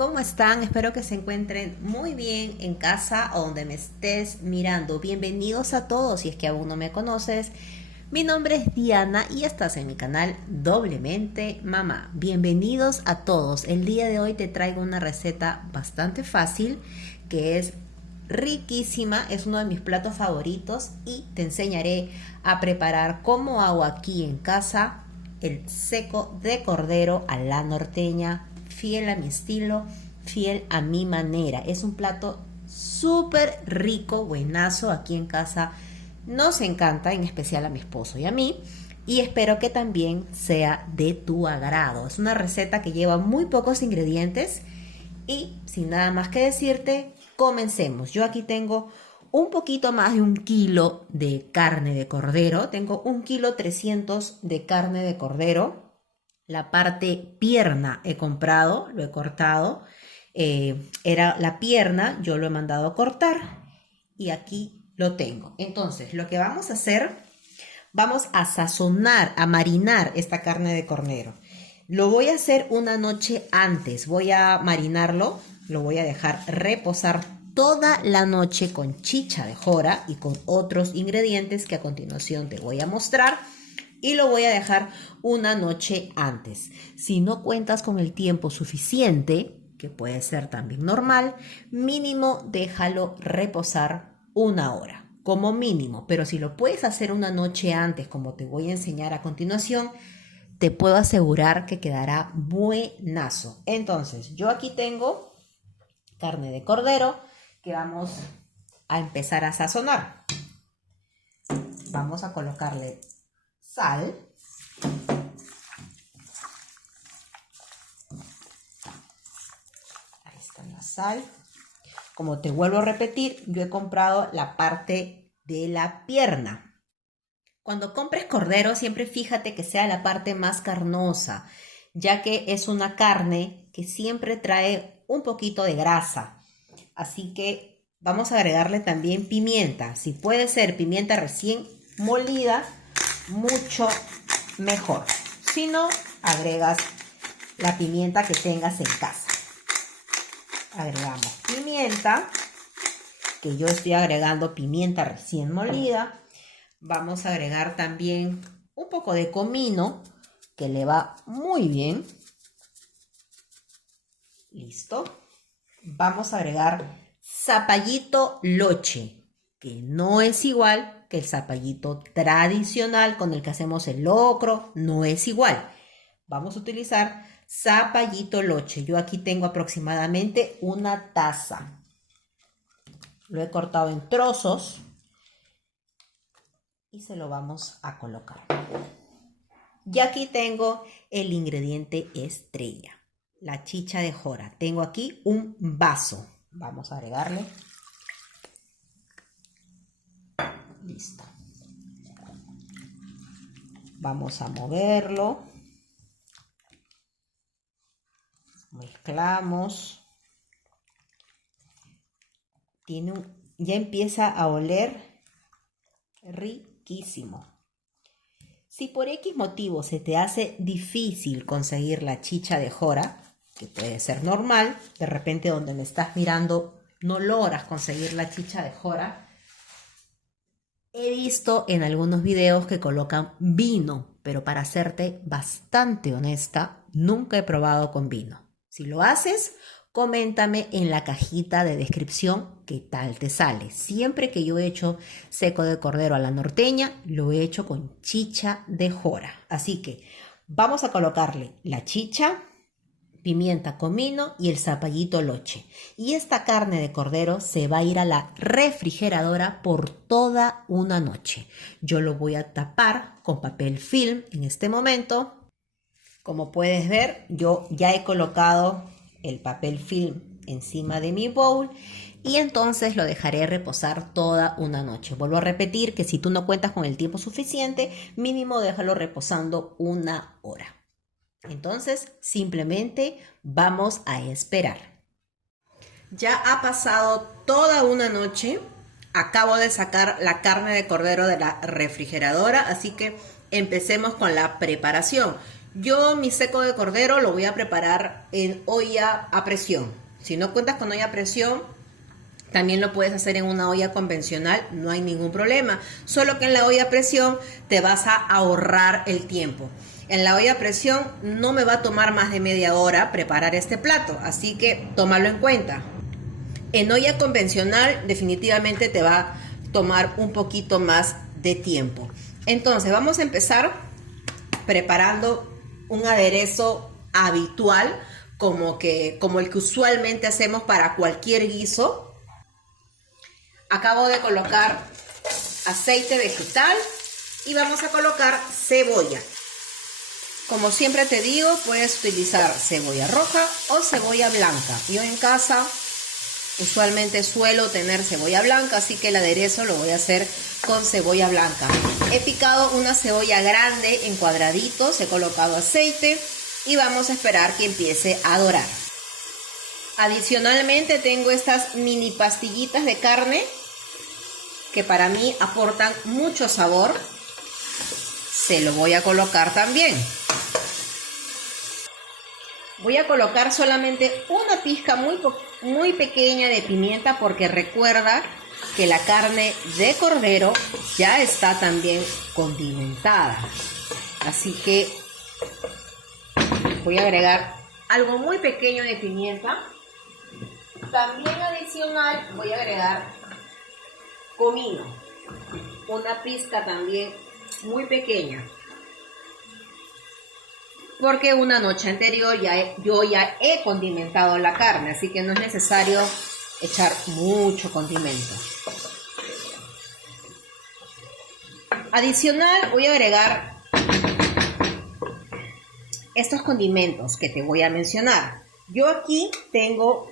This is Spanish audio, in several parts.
¿cómo están? Espero que se encuentren muy bien en casa o donde me estés mirando. Bienvenidos a todos, si es que aún no me conoces. Mi nombre es Diana y estás en mi canal Doblemente Mamá. Bienvenidos a todos. El día de hoy te traigo una receta bastante fácil que es riquísima, es uno de mis platos favoritos y te enseñaré a preparar cómo hago aquí en casa el seco de cordero a la norteña, fiel a mi estilo, fiel a mi manera. Es un plato súper rico, buenazo. Aquí en casa nos encanta, en especial a mi esposo y a mí, y espero que también sea de tu agrado. Es una receta que lleva muy pocos ingredientes y sin nada más que decirte, comencemos. Yo aquí tengo un poquito más de 1 kilo de carne de cordero. Tengo 1,3 kilos de carne de cordero. La parte pierna he comprado, lo he cortado. Era la pierna, yo lo he mandado a cortar y aquí lo tengo. Entonces, lo que vamos a hacer, vamos a sazonar, a marinar esta carne de cordero. Lo voy a hacer una noche antes. Voy a marinarlo, lo voy a dejar reposar toda la noche con chicha de jora y con otros ingredientes que a continuación te voy a mostrar, y lo voy a dejar una noche antes. Si no cuentas con el tiempo suficiente, que puede ser también normal, mínimo déjalo reposar 1 hora como mínimo, pero si lo puedes hacer una noche antes, como te voy a enseñar a continuación, te puedo asegurar que quedará buenazo. Entonces, yo aquí tengo carne de cordero que vamos a empezar a sazonar. Vamos a colocarle sal. Ahí está la sal. Como te vuelvo a repetir, yo he comprado la parte de la pierna. Cuando compres cordero, siempre fíjate que sea la parte más carnosa, ya que es una carne que siempre trae un poquito de grasa. Así que vamos a agregarle también pimienta. Si puede ser pimienta recién molida, mucho mejor. Si no, agregas la pimienta que tengas en casa. Agregamos pimienta, que yo estoy agregando pimienta recién molida. Vamos a agregar también un poco de comino, que le va muy bien. Listo. Vamos a agregar zapallito loche, que no es igual que el zapallito tradicional con el que hacemos el locro, no es igual. Vamos a utilizar zapallito loche. Yo aquí tengo aproximadamente 1 taza. Lo he cortado en trozos y se lo vamos a colocar. Y aquí tengo el ingrediente estrella, la chicha de jora. Tengo aquí un vaso. Vamos a agregarle. Listo. Vamos a moverlo. Mezclamos. Ya empieza a oler riquísimo. Si por X motivo se te hace difícil conseguir la chicha de jora, que puede ser normal, de repente donde me estás mirando no logras conseguir la chicha de jora, he visto en algunos videos que colocan vino, pero para serte bastante honesta, nunca he probado con vino. Si lo haces, coméntame en la cajita de descripción qué tal te sale. Siempre que yo he hecho seco de cordero a la norteña, lo he hecho con chicha de jora. Así que vamos a colocarle la chicha, pimienta, comino y el zapallito loche. Y esta carne de cordero se va a ir a la refrigeradora por toda una noche. Yo lo voy a tapar con papel film en este momento. Como puedes ver, yo ya he colocado el papel film encima de mi bowl y entonces lo dejaré reposar toda una noche. Vuelvo a repetir que si tú no cuentas con el tiempo suficiente, mínimo déjalo reposando 1 hora. Entonces, simplemente vamos a esperar. Ya ha pasado toda una noche. Acabo de sacar la carne de cordero de la refrigeradora, así que empecemos con la preparación. Yo mi seco de cordero lo voy a preparar en olla a presión. Si no cuentas con olla a presión, también lo puedes hacer en una olla convencional, no hay ningún problema. Solo que en la olla a presión te vas a ahorrar el tiempo. En la olla a presión no me va a tomar más de media hora preparar este plato, así que tómalo en cuenta. En olla convencional definitivamente te va a tomar un poquito más de tiempo. Entonces vamos a empezar preparando un aderezo habitual como el que usualmente hacemos para cualquier guiso. Acabo de colocar aceite vegetal y vamos a colocar cebolla. Como siempre te digo, puedes utilizar cebolla roja o cebolla blanca. Yo en casa usualmente suelo tener cebolla blanca, así que el aderezo lo voy a hacer con cebolla blanca. He picado una cebolla grande en cuadraditos, he colocado aceite y vamos a esperar que empiece a dorar. Adicionalmente tengo estas mini pastillitas de carne que para mí aportan mucho sabor. Se lo voy a colocar también. Voy a colocar solamente una pizca muy pequeña de pimienta porque recuerda que la carne de cordero ya está también condimentada. Así que voy a agregar algo muy pequeño de pimienta. También adicional voy a agregar comino, una pizca también muy pequeña, porque una noche anterior yo ya he condimentado la carne, así que no es necesario echar mucho condimento. Adicional voy a agregar estos condimentos que te voy a mencionar. Yo aquí tengo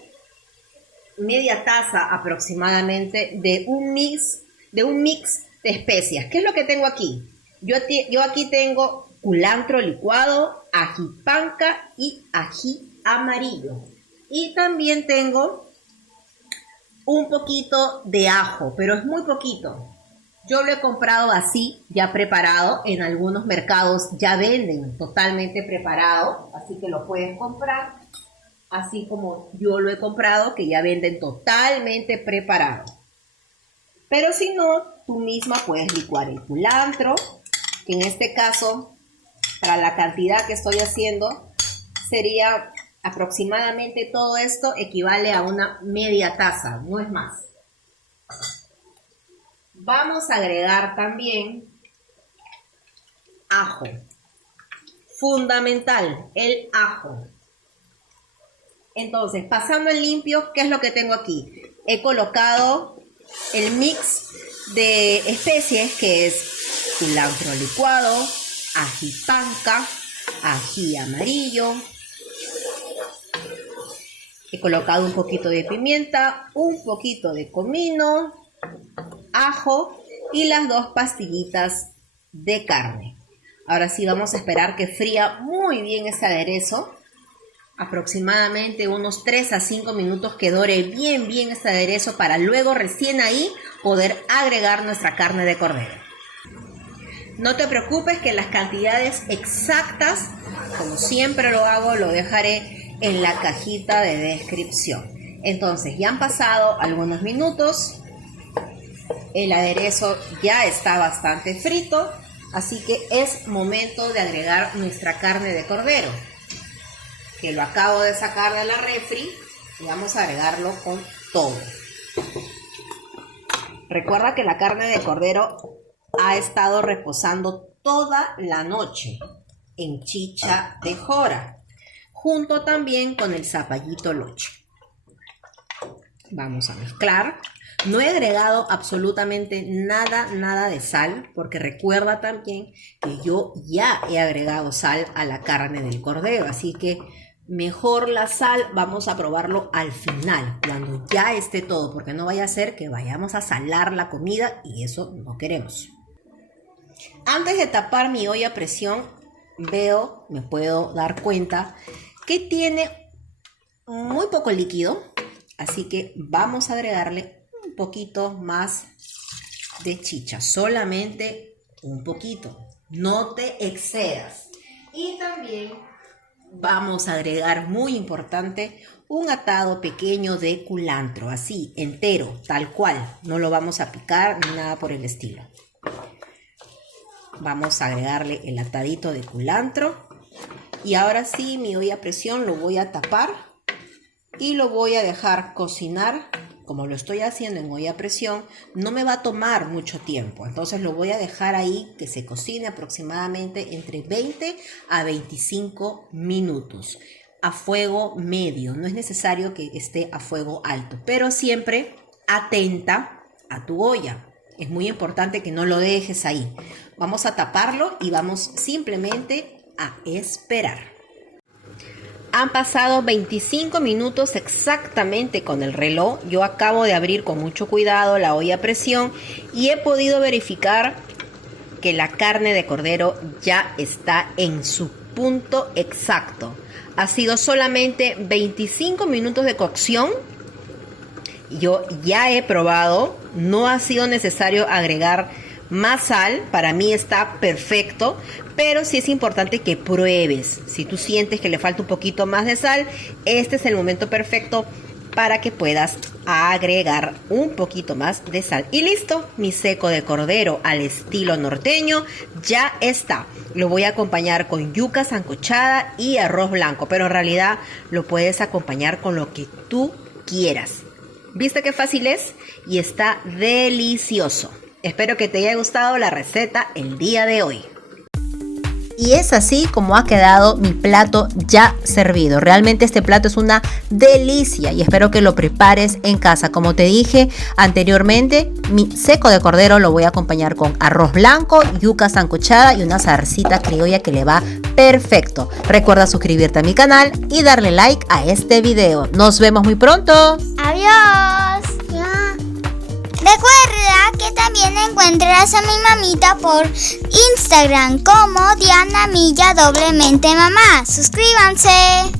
media taza aproximadamente de un mix de especias. ¿Qué es lo que tengo aquí? Yo aquí tengo culantro licuado, ají panca y ají amarillo. Y también tengo un poquito de ajo, pero es muy poquito. Yo lo he comprado así, ya preparado. En algunos mercados ya venden totalmente preparado, así que lo puedes comprar. Así como yo lo he comprado, que ya venden totalmente preparado. Pero si no, tú misma puedes licuar el culantro, que en este caso, para la cantidad que estoy haciendo, sería aproximadamente todo esto equivale a una media taza, no es más. Vamos a agregar también ajo. Fundamental, el ajo. Entonces, pasando en limpio, ¿qué es lo que tengo aquí? He colocado el mix de especies que es culantro licuado, ají panca, ají amarillo. He colocado un poquito de pimienta, un poquito de comino, ajo y las 2 pastillitas de carne. Ahora sí vamos a esperar que fría muy bien este aderezo. Aproximadamente unos 3 a 5 minutos que dore bien este aderezo para luego recién ahí poder agregar nuestra carne de cordero. No te preocupes que las cantidades exactas, como siempre lo hago, lo dejaré en la cajita de descripción. Entonces ya han pasado algunos minutos, el aderezo ya está bastante frito, así que es momento de agregar nuestra carne de cordero, que lo acabo de sacar de la refri y vamos a agregarlo con todo. Recuerda que la carne de cordero ha estado reposando toda la noche en chicha de jora, junto también con el zapallito loche. Vamos a mezclar. No he agregado absolutamente nada de sal, porque recuerda también que yo ya he agregado sal a la carne del cordero, así que mejor la sal vamos a probarlo al final, cuando ya esté todo, porque no vaya a ser que vayamos a salar la comida y eso no queremos. Antes de tapar mi olla a presión, me puedo dar cuenta que tiene muy poco líquido, así que vamos a agregarle un poquito más de chicha, solamente un poquito, no te excedas. Y también vamos a agregar, muy importante, un atado pequeño de culantro, así, entero, tal cual. No lo vamos a picar ni nada por el estilo. Vamos a agregarle el atadito de culantro. Y ahora sí, mi olla a presión lo voy a tapar y lo voy a dejar cocinar. Como lo estoy haciendo en olla a presión, no me va a tomar mucho tiempo. Entonces lo voy a dejar ahí que se cocine aproximadamente entre 20 a 25 minutos. A fuego medio. No es necesario que esté a fuego alto. Pero siempre atenta a tu olla. Es muy importante que no lo dejes ahí. Vamos a taparlo y vamos simplemente a esperar. Han pasado 25 minutos exactamente con el reloj. Yo acabo de abrir con mucho cuidado la olla a presión y he podido verificar que la carne de cordero ya está en su punto exacto. Ha sido solamente 25 minutos de cocción. Yo ya he probado, no ha sido necesario agregar más sal, para mí está perfecto, pero sí es importante que pruebes. Si tú sientes que le falta un poquito más de sal, este es el momento perfecto para que puedas agregar un poquito más de sal. Y listo, mi seco de cordero al estilo norteño ya está. Lo voy a acompañar con yuca sancochada y arroz blanco, pero en realidad lo puedes acompañar con lo que tú quieras. ¿Viste qué fácil es? Y está delicioso. Espero que te haya gustado la receta el día de hoy. Y es así como ha quedado mi plato ya servido. Realmente este plato es una delicia y espero que lo prepares en casa. Como te dije anteriormente, mi seco de cordero lo voy a acompañar con arroz blanco, yuca sancochada y una salsita criolla que le va perfecto. Recuerda suscribirte a mi canal y darle like a este video. Nos vemos muy pronto. Adiós. Recuerda que también encuentras a mi mamita por Instagram como Diana Milla Doblemente Mamá. Suscríbanse.